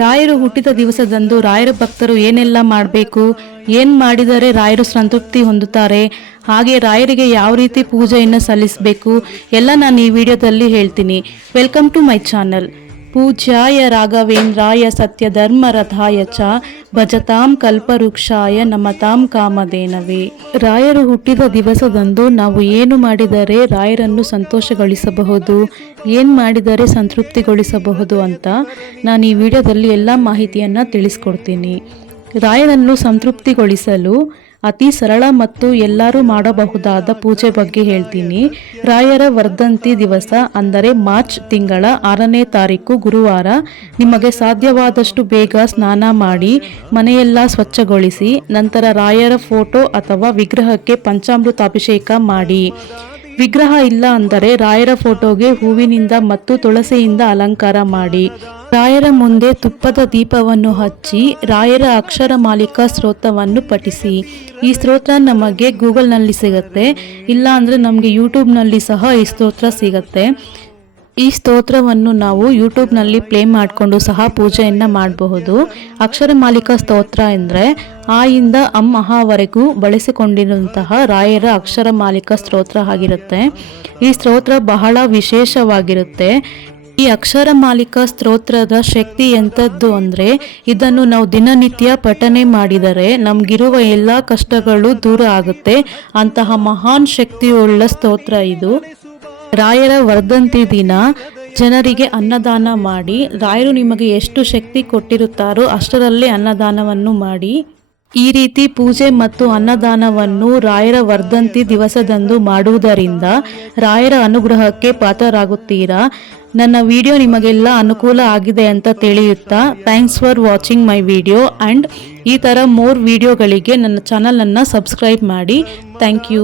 ರಾಯರು ಹುಟ್ಟಿದ ದಿವಸದಂದು ರಾಯರ ಭಕ್ತರು ಏನೆಲ್ಲ ಮಾಡಬೇಕು, ಏನು ಮಾಡಿದರೆ ರಾಯರು ಸಂತೃಪ್ತಿ ಹೊಂದುತ್ತಾರೆ, ಹಾಗೆ ರಾಯರಿಗೆ ಯಾವ ರೀತಿ ಪೂಜೆಯನ್ನು ಸಲ್ಲಿಸಬೇಕು ಎಲ್ಲ ನಾನು ಈ ವಿಡಿಯೋದಲ್ಲಿ ಹೇಳ್ತೀನಿ. Welcome to my channel. ಪೂಜ್ಯಾಯ ರಾಘವೇಂದ್ರಾಯ ಸತ್ಯಧರ್ಮರಥಾಯ ಚ ಭಜತಾಂ ಕಲ್ಪವೃಕ್ಷಾಯ ನಮತಾಂ ಕಾಮಧೇನವೇ. ರಾಯರು ಹುಟ್ಟಿದ ದಿವಸದಂದು ನಾವು ಏನು ಮಾಡಿದರೆ ರಾಯರನ್ನು ಸಂತೋಷಗೊಳಿಸಬಹುದು, ಏನು ಮಾಡಿದರೆ ಸಂತೃಪ್ತಿಗೊಳಿಸಬಹುದು ಅಂತ ನಾನು ಈ ವಿಡಿಯೋದಲ್ಲಿ ಎಲ್ಲ ಮಾಹಿತಿಯನ್ನು ತಿಳಿಸ್ಕೊಡ್ತೀನಿ. ರಾಯರನ್ನು ಸಂತೃಪ್ತಿಗೊಳಿಸಲು ಅತಿ ಸರಳ ಮತ್ತು ಎಲ್ಲರೂ ಮಾಡಬಹುದಾದ ಪೂಜೆ ಬಗ್ಗೆ ಹೇಳ್ತೀನಿ. ರಾಯರ ವರ್ಧಂತಿ ದಿವಸ ಅಂದರೆ ಮಾರ್ಚ್ ತಿಂಗಳ 6ನೇ ತಾರೀಕು ಗುರುವಾರ ನಿಮಗೆ ಸಾಧ್ಯವಾದಷ್ಟು ಬೇಗ ಸ್ನಾನ ಮಾಡಿ ಮನೆಯೆಲ್ಲ ಸ್ವಚ್ಛಗೊಳಿಸಿ ನಂತರ ರಾಯರ ಫೋಟೋ ಅಥವಾ ವಿಗ್ರಹಕ್ಕೆ ಪಂಚಾಮೃತ ಅಭಿಷೇಕ ಮಾಡಿ. ವಿಗ್ರಹ ಇಲ್ಲ ಅಂದರೆ ರಾಯರ ಫೋಟೋಗೆ ಹೂವಿನಿಂದ ಮತ್ತು ತುಳಸಿಯಿಂದ ಅಲಂಕಾರ ಮಾಡಿ. ರಾಯರ ಮುಂದೆ ತುಪ್ಪದ ದೀಪವನ್ನು ಹಚ್ಚಿ ರಾಯರ ಅಕ್ಷರ ಮಾಲಿಕಾ ಸ್ತೋತ್ರವನ್ನು ಪಠಿಸಿ. ಈ ಸ್ತೋತ್ರ ನಮಗೆ ಗೂಗಲ್ನಲ್ಲಿ ಸಿಗುತ್ತೆ, ಇಲ್ಲ ಅಂದರೆ ನಮಗೆ ಯೂಟ್ಯೂಬ್ನಲ್ಲಿ ಸಹ ಈ ಸ್ತೋತ್ರ ಸಿಗುತ್ತೆ. ಈ ಸ್ತೋತ್ರವನ್ನು ನಾವು ಯೂಟ್ಯೂಬ್ನಲ್ಲಿ ಪ್ಲೇ ಮಾಡಿಕೊಂಡು ಸಹ ಪೂಜೆಯನ್ನು ಮಾಡಬಹುದು. ಅಕ್ಷರ ಮಾಲಿಕಾ ಸ್ತೋತ್ರ ಅಂದರೆ ಆ ಇಂದ ಅಹವರೆಗೂ ಬಳಸಿಕೊಂಡಿರುವಂತಹ ರಾಯರ ಅಕ್ಷರ ಮಾಲಿಕಾ ಸ್ತೋತ್ರ ಆಗಿರುತ್ತೆ. ಈ ಸ್ತೋತ್ರ ಬಹಳ ವಿಶೇಷವಾಗಿರುತ್ತೆ. ಈ ಅಕ್ಷರ ಮಾಲಿಕಾ ಸ್ತೋತ್ರದ ಶಕ್ತಿ ಎಂಥದ್ದು ಅಂದರೆ ಇದನ್ನು ನಾವು ದಿನನಿತ್ಯ ಪಠನೆ ಮಾಡಿದರೆ ನಮಗಿರುವ ಎಲ್ಲ ಕಷ್ಟಗಳು ದೂರ ಆಗುತ್ತೆ. ಅಂತಹ ಮಹಾನ್ ಶಕ್ತಿಯುಳ್ಳ ಸ್ತೋತ್ರ ಇದು. ರಾಯರ ವರ್ಧಂತಿ ದಿನ ಜನರಿಗೆ ಅನ್ನದಾನ ಮಾಡಿ. ರಾಯರು ನಿಮಗೆ ಎಷ್ಟು ಶಕ್ತಿ ಕೊಟ್ಟಿರುತ್ತಾರೋ ಅಷ್ಟರಲ್ಲೇ ಅನ್ನದಾನವನ್ನು ಮಾಡಿ. ಈ ರೀತಿ ಪೂಜೆ ಮತ್ತು ಅನ್ನದಾನವನ್ನು ರಾಯರ ವರ್ಧಂತಿ ದಿವಸದಂದು ಮಾಡುವುದರಿಂದ ರಾಯರ ಅನುಗ್ರಹಕ್ಕೆ ಪಾತ್ರರಾಗುತ್ತೀರಾ. ನನ್ನ ವಿಡಿಯೋ ನಿಮಗೆಲ್ಲ ಅನುಕೂಲ ಆಗಿದೆ ಅಂತ ತಿಳಿಯುತ್ತಾ thanks for watching my video and ಈ ಥರ ಮೋರ್ ವಿಡಿಯೋಗಳಿಗೆ ನನ್ನ ಚಾನಲನ್ನು ಸಬ್ಸ್ಕ್ರೈಬ್ ಮಾಡಿ. Thank you.